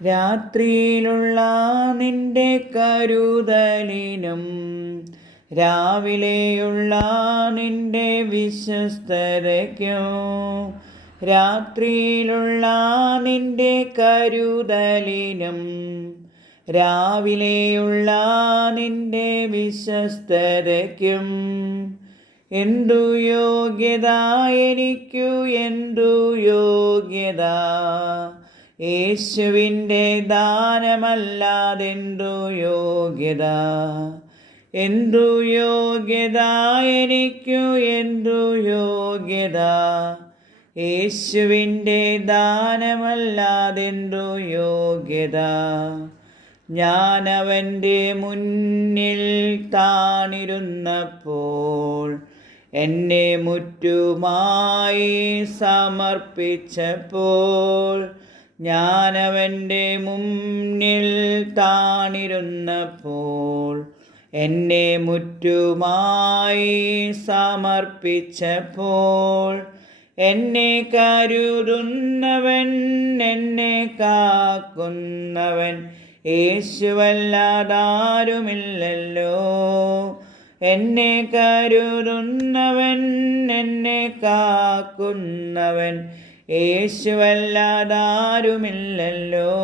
രാത്രിയിലുള്ള നിന്റെ കരുതലിനും രാവിലെയുള്ള നിന്റെ വിശ്വസ്തതയ്ക്കും. രാത്രിയിലുള്ള നിന്റെ കരുതലിനും രാവിലെയുള്ള നിന്റെ വിശ്വസ്തതയ്ക്കും. എന്തു യോഗ്യത എനിക്കു, എന്തു യോഗ്യത, യേശുവിൻ്റെ ദാനമല്ലാതെന്തു യോഗ്യത. എന്തു യോഗ്യത എനിക്കു, എന്തു യോഗ്യത, യേശുവിൻ്റെ ദാനമല്ലാതെന്തു യോഗ്യത. ഞാനവൻ്റെ മുന്നിൽ താണിരുന്നപ്പോൾ, എന്നെ മുറ്റുമായി സമർപ്പിച്ചപ്പോൾ, ഞാനവൻ്റെ മുന്നിൽ താണിരുന്നപ്പോൾ, എന്നെ മുറ്റുമായി സമർപ്പിച്ചപ്പോൾ, എന്നെ കരുതുന്നവൻ, എന്നെ കാക്കുന്നവൻ യേശുവല്ലാതാരുമില്ലല്ലോ. എന്നെ കരുതുന്നവൻ, എന്നെ കാക്കുന്നവൻ യേശുവല്ലാതാരുമില്ലല്ലോ.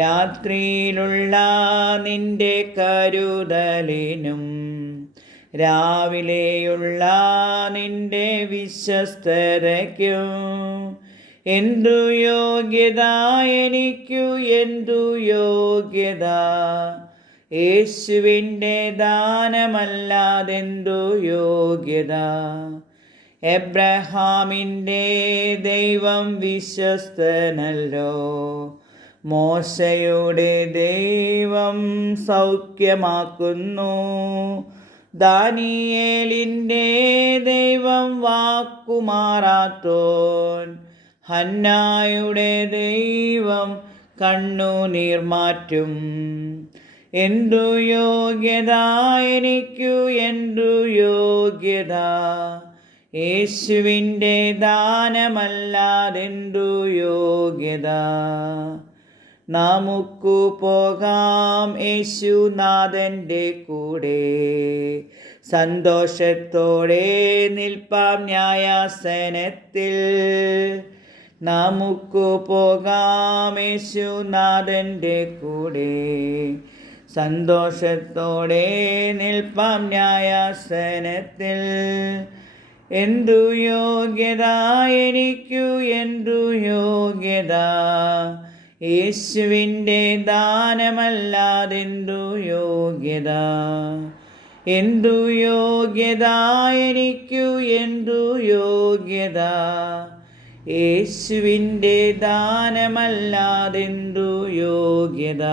രാത്രിയിലുള്ള നിന്റെ കരുതലിനും രാവിലെയുള്ള നിന്റെ വിശ്വസ്തതയ്ക്കും. എന്തു യോഗ്യത എനിക്കു, എന്തു യോഗ്യത, യേശുവിൻ്റെ ദാനമല്ലാതെന്തു യോഗ്യത. എബ്രഹാമിൻ്റെ ദൈവം വിശ്വസ്തനല്ലോ, മോശയുടെ ദൈവം സൗഖ്യമാക്കുന്നു. ദാനിയേലിൻ്റെ ദൈവം വാക്കുമാറാത്തോൻ, ഹന്നായുടെ ദൈവം കണ്ണുനീർ മാറ്റും. എന്തു യോഗ്യത എനിക്കു, എന്തു യോഗ്യത, യേശുവിൻ്റെ ദാനമല്ലാതെന്തു യോഗ്യത. നമുക്കു പോകാം യേശുനാഥൻ്റെ കൂടെ, സന്തോഷത്തോടെ നിൽപ്പാം ന്യായാസനത്തിൽ. നമുക്കു പോകാം യേശുനാഥൻ്റെ കൂടെ, സന്തോഷത്തോടെ നിൽപ്പാം ന്യായാസനത്തിൽ. എന്തു യോഗ്യത എനിക്കു, എന്തു യോഗ്യത, യേശുവിൻ്റെ ദാനമല്ലാതെന്തു യോഗ്യത. എന്തു യോഗ്യത എനിക്കു, എന്തു യോഗ്യത, യേശുവിൻ്റെ ദാനമല്ലാതെന്തു യോഗ്യത.